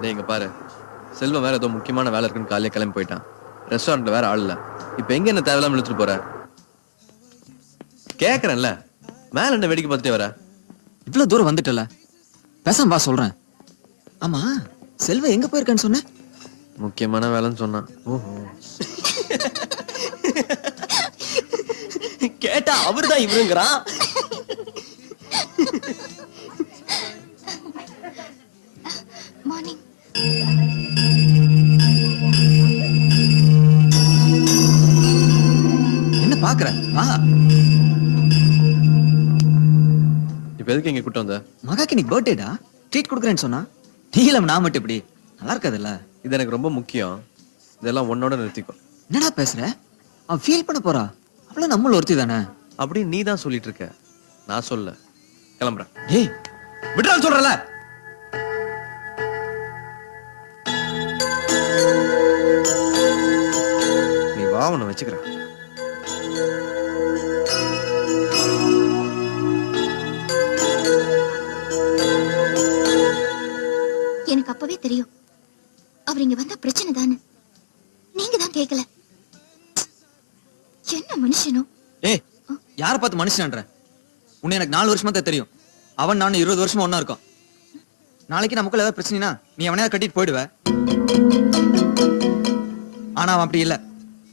டேய் இங்க பாரு, செல்வம் வேற ஏதோ முக்கியமான வேலை இருக்குன்னு காலையில கிளம்பி போயிட்டான். ரெஸ்டாரண்ட்ல வேற ஆள் இல்ல. இப்ப எங்க என்ன தேவையில்லாம இழுத்துட்டு போற? கேக்குறேன்ல, மேல என்ன வேடிக்கை பார்த்துட்டே வர? இவ்வளவு தூரம் வந்துட்டல, பேசாம வா சொல்றேன். ஆமா, செல்வ எங்க போயிருக்கான்னு சொன்ன? முக்கியமான வேலைன்னு சொன்னான். ஓஹோ. கேட்டா அவருதான் இவருங்கிறான். மார்னிங். என்ன பாக்குற? வா. இப்ப எதுக்கு இங்க கூட்டு வந்த? மகாக்கு நீ பர்த்டேடா, ட்ரீட் கொடுக்குறேன்னு சொன்னா. நீலம் நான் மட்டும் இப்படி நல்லா இருக்காதுல்ல. இது எனக்கு ரொம்ப முக்கியம். இதெல்லாம் உன்னோட நிறுத்திக்கோ. என்னடா பேசுற? அவன் ஃபீல் பண்ண போறா. அவள நம்மள ஒருத்தி தானே. அப்படி நீ தான் சொல்லிட்டு இருக்க, நான் சொல்ல. கிளம்புறேன். ஏய் விட்றான்னு சொல்றல. நீ வா, உன்னை வச்சுக்கிறேன். எனக்கு அப்பவே தெரியும் அவர் இங்க வந்தா பிரச்சனை தானே. நீங்க தான் கேட்கல. என்ன மனுஷனோ. ஏய் யார பார்த்து மனுஷன்ற? உன்னை எனக்கு 4 வருஷமா தான் தெரியும். அவன் நானும் 20 வருஷமா ஒண்ணா இருக்கோம். நாளைக்கு நமக்குள்ள ஏதாவது பிரச்சனைனா நீ அவனையா கட்டிட்டு போயிடுவ. ஆனா அவன் அப்படி இல்ல.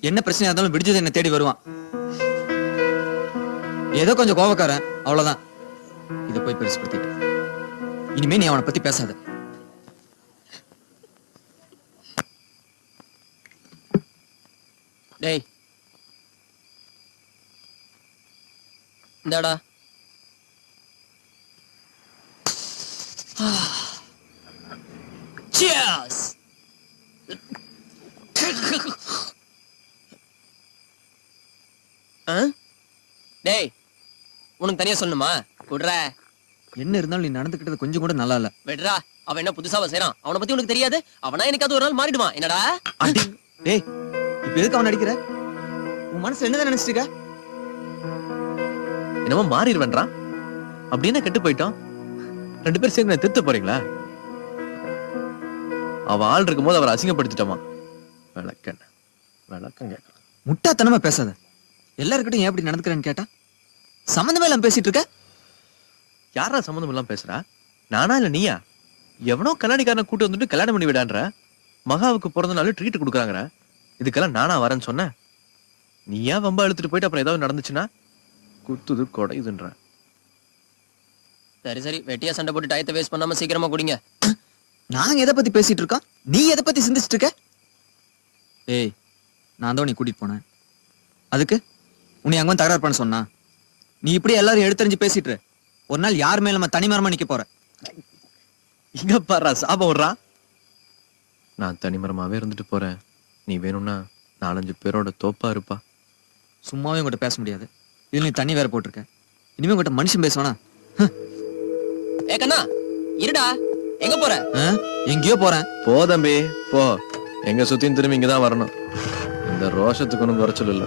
என்ன பிரச்சனையா இருந்தாலும் விடிஞ்சது என்ன தேடி வருவான். ஏதோ கொஞ்சம் கோவக்காரன், அவ்வளவுதான். இத போய் பெருசுப்படுத்திட்டு இனிமே நீ அவனை பத்தி பேசாத. டேய் இந்தாடா. Cheers. டேய் உனக்கு தனியா சொல்லணுமா? விடுறா. என்ன இருந்தாலும் நீ நடந்துக்கிட்டது கொஞ்சம் கூட நல்லா இல்ல. விடுறா. அவன் என்ன புதுசாவா செய்யறான்? அவனை பத்தி உனக்கு தெரியாது? அவனா எனக்காவது ஒரு நாள் மாறிடுவான். என்னடா? அடி. டேய் இப்ப எதுக்கு அவன் அடிக்கிற? உன் மனசுல என்னதான் நினைச்சிட்டு இருக்க? என்னமோ மாறிடுவேன்றான். அப்படின்னா கெட்டு போயிட்டோம். 2 பேரும் சேர்ந்து என்ன திருத்த போறீங்களா? அவ ஆள் இருக்கும் போது அவரை அசிங்கப்படுத்திட்டோமா? விளக்கம் கேட்கலாம். முட்டாத்தனமா பேசாத. எல்லாருக்கிட்டும் ஏன் எப்படி நடந்துக்கிறேன்னு கேட்டா சம்மந்தமே இல்லாம பேசிட்டு இருக்க. யாரா சம்மந்தம் இல்லாம பேசுறா? நானா இல்ல நீயா? எவனோ கல்யாணிக்காரனை கூட்டு வந்துட்டு கல்யாணம் பண்ணி விடான்ற. மகாவுக்கு பிறந்த நாள் ட்ரீட் கொடுக்குறாங்கற. இதுக்கெல்லாம் நானா வரேன்னு சொன்னேன்? நீயா வம்பா இழுத்துட்டு போயிட்டு அப்புறம் ஏதாவது நடந்துச்சுன்னா குத்துது கொடையுதுன்ற. சரி சரி, வெட்டியா சண்டை போட்டு டயத்தை வேஸ்ட் பண்ணாம சீக்கிரமா குடிங்க. நாங்க எதை பத்தி பேசிட்டு இருக்கோம்? நீ எதை பத்தி சிந்திச்சிட்டு இருக்க? ஏய் நான் தான் நீ கூட்டிட்டு போனேன். அதுக்கு உன்னை அங்க வந்து தகராறு பண்ண சொன்னா? நீ இப்படி எல்லாரும் எடுத்தறிஞ்சு பேசிட்டு ஒரு நாள் யார் மேல நம்ம தனிமரமா நிக்க போற. இங்க பாரு சாபம் விடுறா. நான் தனிமரமாவே இருந்துட்டு போறேன். நீ வேணும்னா 4-5 பேரோட தோப்பா இருப்பா. சும்மாவே உங்ககிட்ட பேச முடியாது. இதுல நீ தண்ணி வேற போட்டிருக்க. இனிமே உங்ககிட்ட மனுஷன் பேசுவானா? ஏ கண்ணா இருடா. எங்க போற? எங்கேயோ போறேன். போ தம்பி போ. எங்க சுத்தியும் திரும்பி இங்கதான் வரணும். இந்த ரோஷத்துக்கு ஒன்றும் குறைச்சல் இல்ல.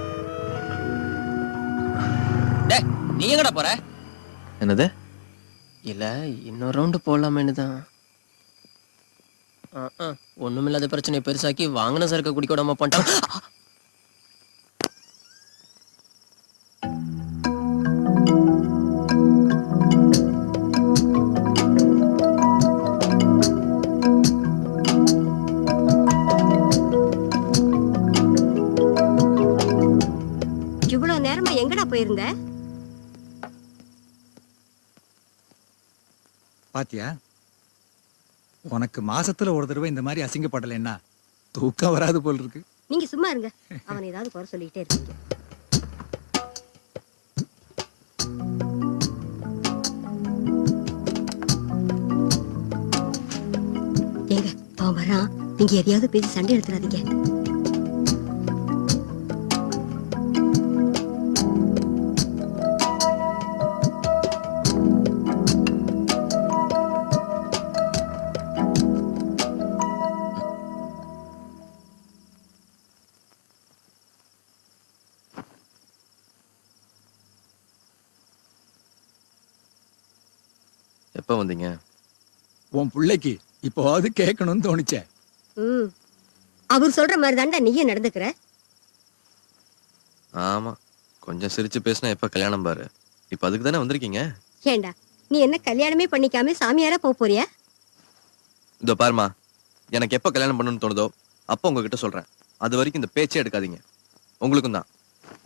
டேய் நீ எங்கடா போற? என்னது? இல்ல இன்னொரு ரவுண்டு போடலாமேன்னு தான். ஒண்ணுமில்லாத பிரச்சனை பெருசாக்கி வாங்கின சரக்கு குடிக்க விடாம பண்ணிட்டான். இவ்வளவு நேரமா எங்கடா போயிருந்த? பாத்தியா, உனக்கு மாசத்துல ஒரு தடவை இந்த மாதிரி அசிங்கப்படலைன்னா தூக்கம் வராது போல் இருக்கு. நீங்க சும்மா இருங்க. அவன் ஏதாவது குறை சொல்லிட்டே இருக்கீங்க. ஏங்க அவன் வரான். நீங்க எதையாவது பேசி சண்டை எடுத்துறாதீங்க. எப்ப வந்தீங்க? உன் பிள்ளைக்கு இப்போவாது கேட்கணும்னு தோணுச்சே. ம் அவர் சொல்ற மாதிரி தாண்டா நீயும் நடந்துக்கிற. ஆமா, கொஞ்சம் சிரிச்சு பேசினா எப்ப கல்யாணம் பாரு. இப்ப அதுக்கு தானே வந்திருக்கீங்க. ஏண்டா நீ என்ன கல்யாணமே பண்ணிக்காம சாமியாரா போறியா? இதோ பாருமா, எனக்கு எப்ப கல்யாணம் பண்ணணும்னு தோணுதோ அப்போ உங்ககிட்ட சொல்றேன். அது வரைக்கும் இந்த பேச்சே எடுக்காதீங்க. உங்களுக்கும் தான்.